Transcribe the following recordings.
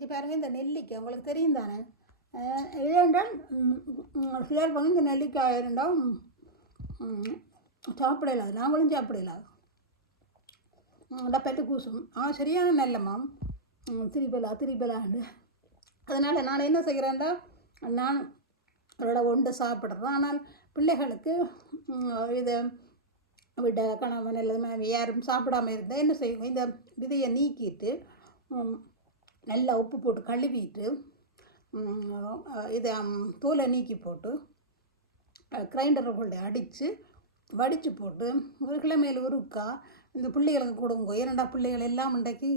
இது பாருங்க இந்த நெல்லிக்காய். உங்களுக்கு தெரியும் தானே? ஏனென்றால் சிலர் பங்கு இந்த நெல்லிக்காய் இருந்தால் சாப்பிடலாது நாங்களும் சாப்பிடலாது டப்பெட்டு கூசும். ஆ சரியான நல்லம்மா திரிபலா திரிபலாண்டு. அதனால் நான் என்ன செய்கிறேன்டா நான் அவரோட ஒன்று சாப்பிட்றது ஆனால் பிள்ளைகளுக்கு இது விட கணவன் அல்லது யாரும் சாப்பிடாம இருந்தால் என்ன செய்வோம் இந்த விதையை நீக்கிட்டு நல்லா உப்பு போட்டு கழுவிட்டு இதை தோலை நீக்கி போட்டு கிரைண்டரை கொண்டு அடித்து வடித்து போட்டு ஒரு கிழமையில் ஒருக்கா இந்த பிள்ளைகளுக்கு கொடுங்க. ஏனண்டா பிள்ளைகள் எல்லாம் இன்றைக்கு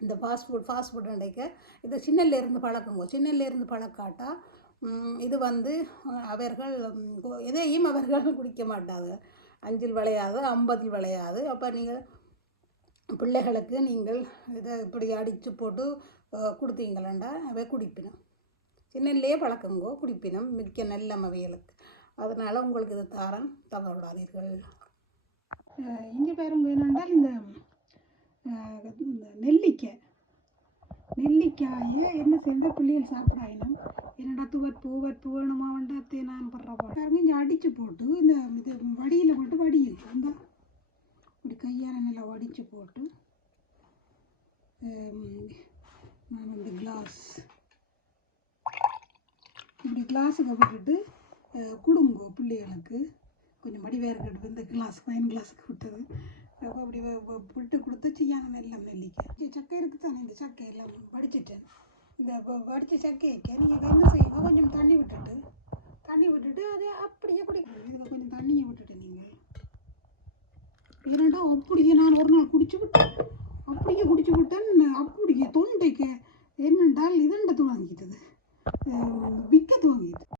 இந்த ஃபாஸ்ட் ஃபுட் ஃபாஸ்ட் ஃபுட் இன்றைக்கு இதை சின்னலேருந்து பழக்கங்கோ பழக்குங்க. சின்னல்ல பழக்காட்டா இது வந்து அவர்கள் எதையும் அவர்கள் குடிக்க மாட்டாங்க. அஞ்சில் விளையாது ஐம்பதில் விளையாது. அப்போ நீங்கள் பிள்ளைகளுக்கு நீங்கள் இதை இப்படி அடித்து போட்டு கொடுத்தீங்களண்டா அவை குடிப்பினும். சின்னல்லையே பழக்கங்கோ குடிப்பினும் மிக்க நல்ல அவைகளுக்கு அதனால் உங்களுக்கு இது தாரன் தவற விடாதீர்கள் இஞ்சி பேரும் என்னென்றால் இந்த இந்த நெல்லிக்காய் நெல்லிக்காயை என்ன செய்த பிள்ளைகள் சாப்பிடாயினும். என்னடா துவர்ப்பு பூவர் வேணுமா வேண்டாத்தே நான் படுற பாருங்க இங்கே அடித்து போட்டு இந்த இது வடியில் போட்டு வடியில் இந்த இப்படி கையால் நல்லா போட்டு நான் இந்த கிளாஸ் இப்படி கிளாஸுக்கு விட்டுட்டு அஹ், கொடுங்கோ பிள்ளைகளுக்கு. கொஞ்சம் மடிவாக கட்டு இந்த கிளாஸ் பையன் கிளாஸுக்கு விட்டது. அப்போ அப்படி புட்டு விட்டு கொடுத்து செய்யான நெல்லம் நெல்லிக்காய் சக்கை இருக்குது தானே இந்த சக்கை எல்லாம் வடிச்சிட்டேன். இந்த வ- வடித்த சக்கைக்கு நீங்கள் என்ன செய்யுங்க கொஞ்சம் தண்ணி விட்டுட்டு தண்ணி விட்டுட்டு அதை அப்படியே குடிக்கணும் இதில் கொஞ்சம் தண்ணியை விட்டுட்டு நீங்கள் ஏன்னாடா அப்படியே நான் ஒரு நாள் குடிச்சு விட்டேன். அப்படியே குடிச்சு விட்டேன். அப்படியே தொண்டைக்கு என்னென்றால் இதண்ட துவங்கிட்டது. விற்க துவங்கிட்டு